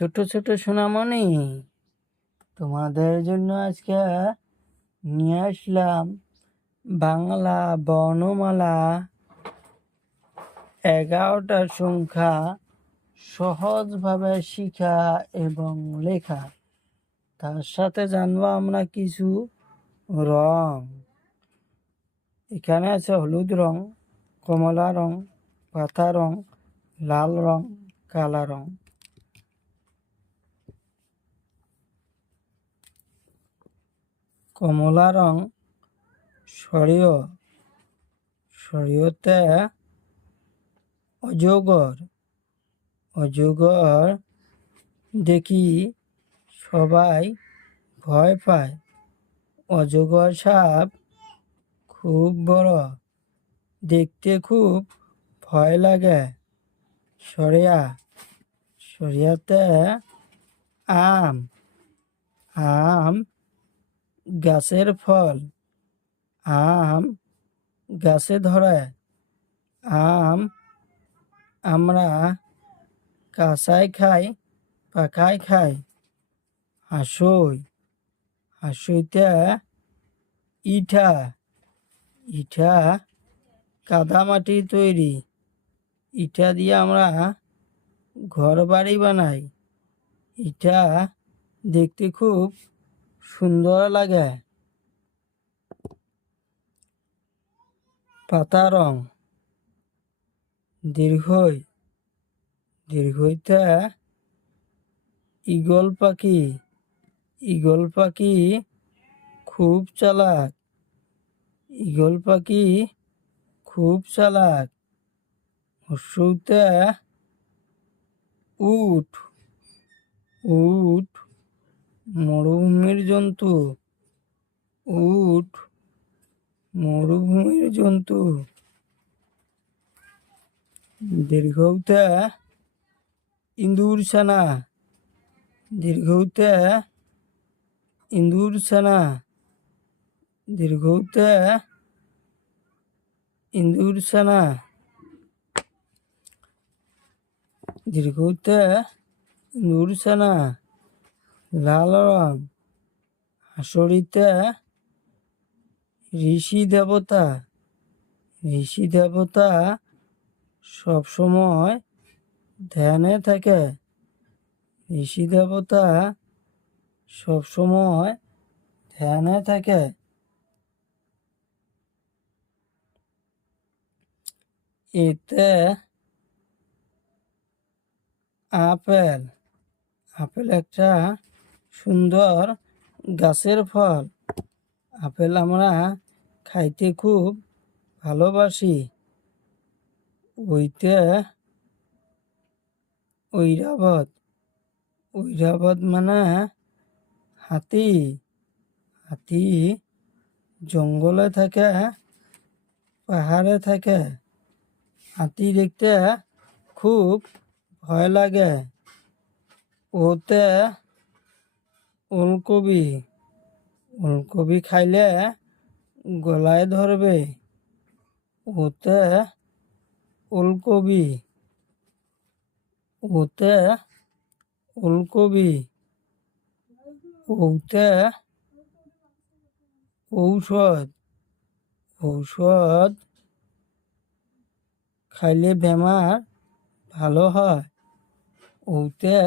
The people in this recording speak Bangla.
ছোট ছোট সোনামণি, তোমাদের জন্য আজকে নিয়ে আসলাম বাংলা বর্ণমালা 11টা সংখ্যা সহজভাবে শিখা এবং লেখা। তার সাথে জানবো আমরা কিছু রং। এখানে আছে হলুদ রং, কমলা রং, পাতা রং, লাল রং, কালা রং। কমলা রং সরিয়, সরিয়তে অজগর, অজগর দেখি সবাই ভয় পায়। অজগর সাপ খুব বড়, দেখতে খুব ভয় লাগে। সরিয়া, সরিয়াতে আম, আম গাছের ফল, আম গাছে ধরে। আম আমরা কাঁচাই খাই, পাকাই খাই। হাসুই, হাসুইতে ইটা, ইটা কাদামাটি তৈরি। ইটা দিয়ে আমরা ঘর বাড়ি বানাই। ইটা দেখতে খুব সুন্দর লাগে। পাতা রং দীর্ঘই, দীর্ঘইতে ঈগল পাখি, ঈগল পাখি খুব চালাক, ঈগল পাখি খুব চালাক। হর্ষইতে উট, উট মরুভূমির জন্তু, উট মরুভূমির জন্তু। দীর্ঘতে ইঁদুর ছানা, দীর্ঘতে ইঁদুর ছানা, দীর্ঘতে ইঁদুর ছানা। দীর্ঘতে ইঁদুর ছানা। লাল রং হাসরিতে ঋষি দেবতা, ঋষি দেবতা সবসময় ধ্যানে থাকে। ঋষি দেবতা সবসময় ধ্যানে থাকে। এতে আপেল, আপেল একটা সুন্দর গাছের ফল। আপেল আমরা খাইতে খুব ভালোবাসি। ওইতে ঐরাবত, ঐরাবত মানে হাতি, হাতি জঙ্গলে থাকে, পাহাড়ে থাকে। হাতি দেখতে খুব ভয় লাগে। ওতে ওলকবি, ওলকবি খাইলে গলায় ধরবে। ওতে ওলকবি, ওতে ওলকবি। ওতে ঔষধ, ঔষধ খাইলে বেমার ভালো হয়। ওতে